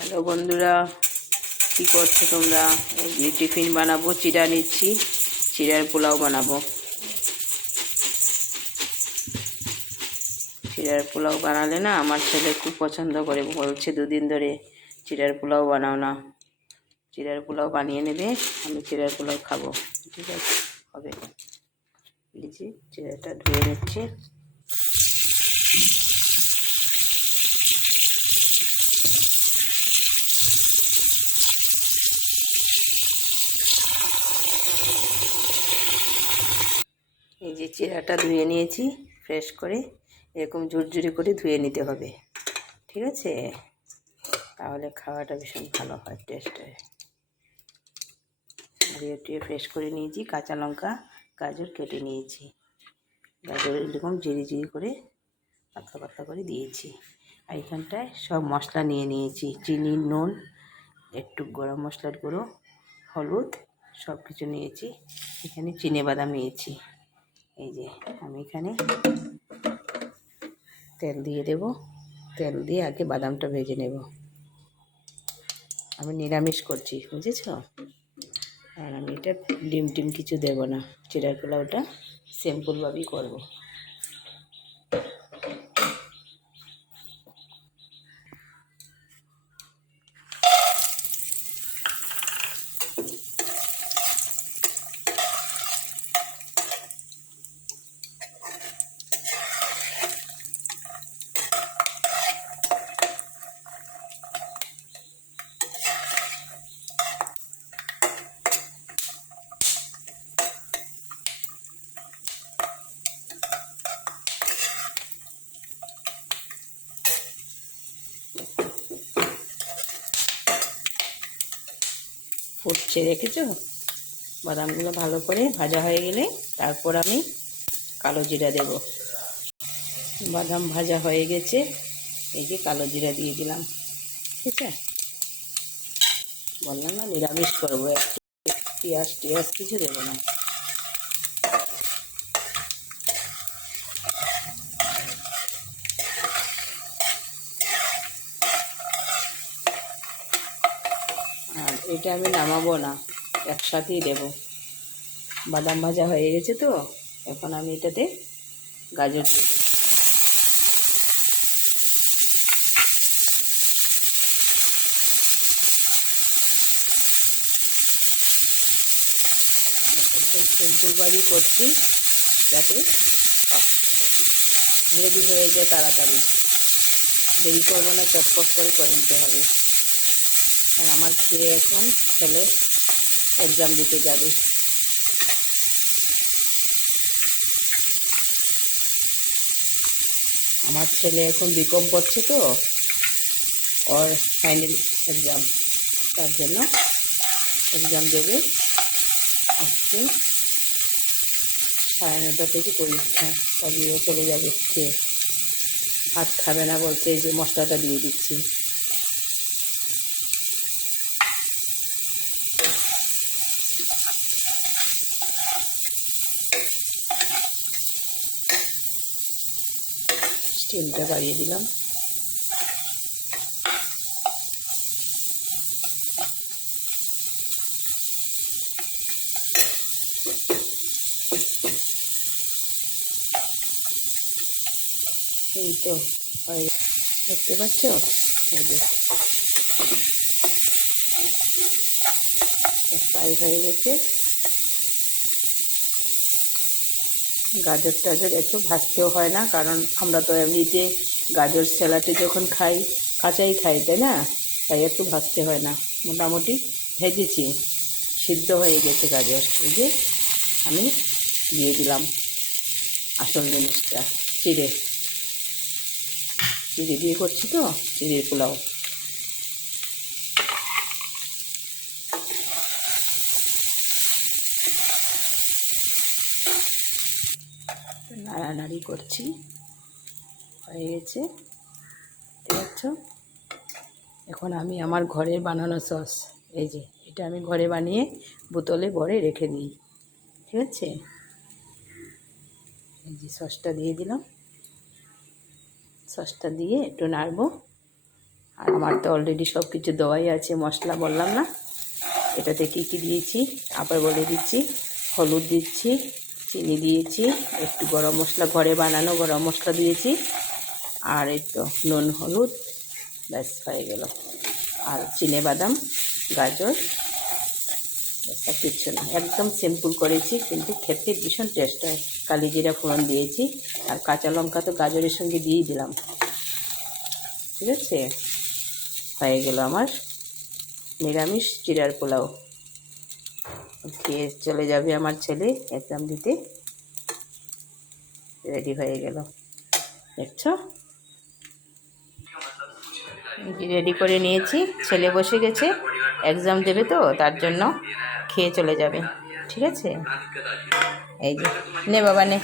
Hello বন্ধুরা, কি করছো তোমরা? এই যে টিফিন বানাবো, চিড়া নিচ্ছি, চিড়ার পোলাও বানাবো। চিড়ার পোলাও বানালে না আমার ছেলে খুব পছন্দ করে, বলছে দুদিন ধরে চিড়ার পোলাও বানাও না। চিড়ার পোলাও বানিয়ে নেবে, আমি চিড়ার পোলাও খাবো। ঠিক আছে, হবে। এই যে চিড়াটা ধুয়ে নিচ্ছি। এই যে চিড়াটা ধুয়ে নিয়েছি ফ্রেশ করে, এরকম ঝুরঝুরি করে ধুয়ে নিতে হবে। ঠিক আছে, তাহলে খাওয়াটা ভীষণ ভালো হয়, টেস্ট হয়। ধুয়ে ফ্রেশ করে নিয়েছি। কাঁচা লঙ্কা, গাজর কেটে নিয়েছি। গাজর এরকম জিরি জিরি করে পাতলা পাতলা করে দিয়েছি। আর এখানটায় সব মশলা নিয়ে নিয়েছি, চিনি, নুন, একটু গরম মশলার গুঁড়ো, হলুদ, সব কিছু নিয়েছি। এখানে চিনেবাদাম নিয়েছি। এই যে আমি এখানে তেল দিয়ে দেব। তেল দিয়ে আগে বাদামটা ভেজে নেব। আমি নিরামিষ করছি, বুঝেছ? আর আমি এটা ডিম টিম কিছু দেবো না। চিড়ার পোলাওটা সিম্পলভাবেই করবো। ফুটছে, রেখেছো? বাদামগুলো ভালো করে ভাজা হয়ে গেলে তারপর আমি কালো জিরা দেব। বাদাম ভাজা হয়ে গেছে, এই যে কালো জিরা দিয়ে দিলাম। ঠিক আছে, বললাম না নিরামিষ করবো, পেঁয়াজ টিয়াজ কিছু দেবো না। আর এটা আমি নামাবো না, একসাথেই দেব। বাদাম ভাজা হয়ে গেছে তো, এখন আমি এটাতে গাজর দিয়ে দেবো। একদম সিম্পলভাবেই করছি, যাতে রেডি হয়ে যায় তাড়াতাড়ি। দেরি করবো না, চটপট করে নিতে হবে। আর আমার খেয়ে এখন ছেলে এক্সাম দিতে যাবে। আমার ছেলে এখন বিকম পড়ছে তো, ওর ফাইনাল এক্সাম, তার জন্য এক্সাম দেবে। আজকে 9:30 থেকে পরীক্ষা, তারপরে চলে যাবে খেয়ে। ভাত খাবে না বলছে, এই যে মশলাটা দিয়ে দিচ্ছি। স্টিমটা বাড়িয়ে দিলাম। এই তো হয়ে, দেখতে পাচ্ছ? এই যে ফ্রাই হয়ে গেছে। গাজর টাজর একটু ভাজতেও হয় না, কারণ আমরা তো এমনিতে গাজর স্যালাডে যখন খাই কাঁচাই খাই, তাই না? তাই একটু ভাজতে হয় না। মোটামুটি ভেজেছি, সিদ্ধ হয়ে গেছে গাজর। এই যে আমি দিয়ে দিলাম আসল জিনিসটা, চিড়ে। চিড়ে দিয়ে করছি তো, চিড়ের পোলাও। নাড়ানাড়ি করছি, হয়ে গেছে। দেখতে পাচ্ছ? এখন আমি আমার ঘরে বানানো সস, এই যে এটা আমি ঘরে বানিয়ে বোতলে ভরে রেখে দিই। ঠিক আছে, এই যে সসটা দিয়ে দিলাম। সসটা দিয়ে একটু নাড়বো, আর আমার তো অলরেডি সব কিছু দেওয়াই আছে, মশলা বললাম না। এটাতে কী কী দিয়েছি আবার বলে দিচ্ছি। হলুদ দিচ্ছি, চিনি দিয়েছি, একটু গরম মশলা, ঘরে বানানো গরম মশলা দিয়েছি, আর এই তো নুন হলুদ, ব্যাস হয়ে গেল। আর চিনেবাদাম, গাজর, আর কিচ্ছু না, একদম সিম্পল করেছি, কিন্তু খেতে ভীষণ টেস্ট হয়। কালি জিরা ফোড়ন দিয়েছি, আর কাঁচা লঙ্কা তো গাজরের সঙ্গে দিয়েই দিলাম। ঠিক আছে, হয়ে গেল আমার নিরামিষ জিরার পোলাও। খেয়ে চলে যাবে আমার ছেলে এক্সাম দিতে, রেডি হয়ে গেল। দেখছো, রেডি করে নিয়েছি, ছেলে বসে গেছে, এক্সাম দেবে তো তার জন্য খেয়ে চলে যাবে। ঠিক আছে, এই যে নে বাবা নে।